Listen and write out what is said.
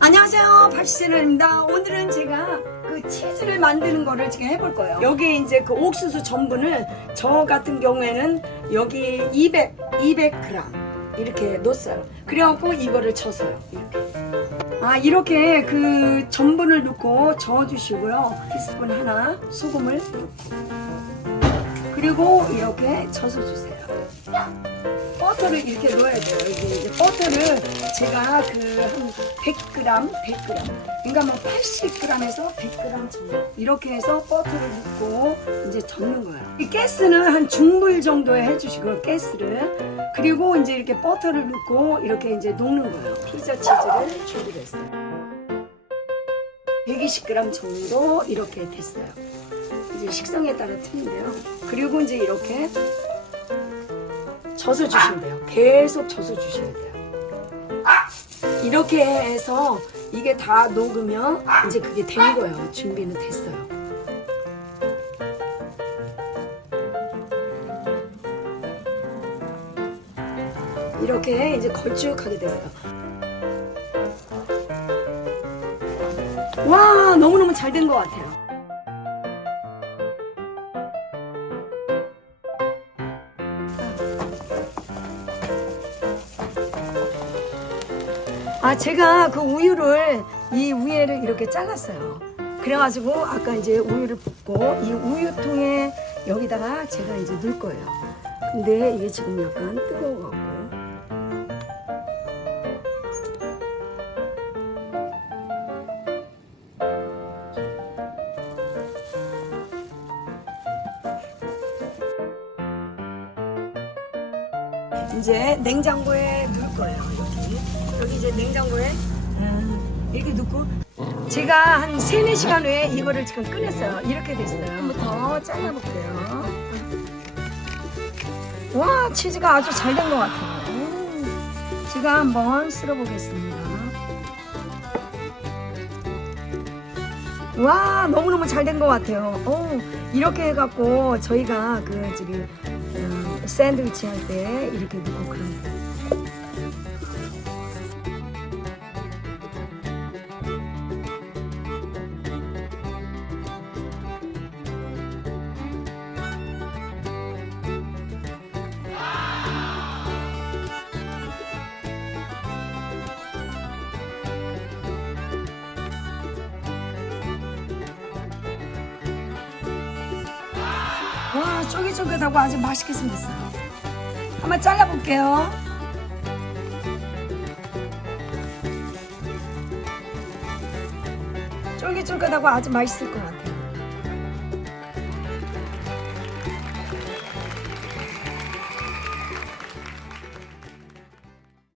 안녕하세요, 밥시채널입니다. 오늘은 제가 그 치즈를 만드는 거를 지금 해볼 거예요. 여기 이제 그 옥수수 전분을 저 같은 경우에는 여기 200g 이렇게 넣었어요. 그래갖고 이거를 쳐서요. 이렇게 그 전분을 넣고 저어주시고요. 티스푼 하나 소금을 넣고 그리고 이렇게 저어주세요. 버터를 이렇게 넣어야 돼요. 이제 버터를 제가 그 한 100g 그러니까 뭐 80g에서 100g 정도 이렇게 해서 버터를 넣고 이제 젓는 거예요. 이 가스는 한 중불 정도에 해주시고 가스를 그리고 이제 이렇게 버터를 넣고 이렇게 이제 녹는 거예요. 피자 치즈를 준비를 했어요. 120g 정도 이렇게 됐어요. 이제 식성에 따라 틀린데요. 그리고 이제 이렇게 젖어 주시면 돼요. 계속 젖어 주셔야 돼요. 이렇게 해서 이게 다 녹으면 이제 그게 된 거예요. 준비는 됐어요. 이렇게 이제 걸쭉하게 됐어요. 와, 너무너무 잘 된 것 같아요. 제가 그 우유를 이 위에를 이렇게 잘랐어요. 그래가지고 아까 이제 우유를 붓고 이 우유통에 여기다가 제가 이제 넣을 거예요. 근데 이게 지금 약간 뜨거워갖고 이제 냉장고에 넣을 거예요. 여기 이제 냉장고에 이렇게 넣고 제가 한 3-4시간 후에 이거를 지금 꺼냈어요. 이렇게 됐어요. 한번 더 잘라볼게요. 와, 치즈가 아주 잘 된 것 같아요. 제가 한번 쓸어보겠습니다. 와, 너무너무 잘 된 것 같아요. 이렇게 해갖고 저희가 그 저기 샌드위치 할 때 이렇게 넣고 그런 거예요. 와, 쫄깃쫄깃하고 아주 맛있게 생겼어요. 한번 잘라볼게요. 쫄깃쫄깃하고 아주 맛있을 것 같아요.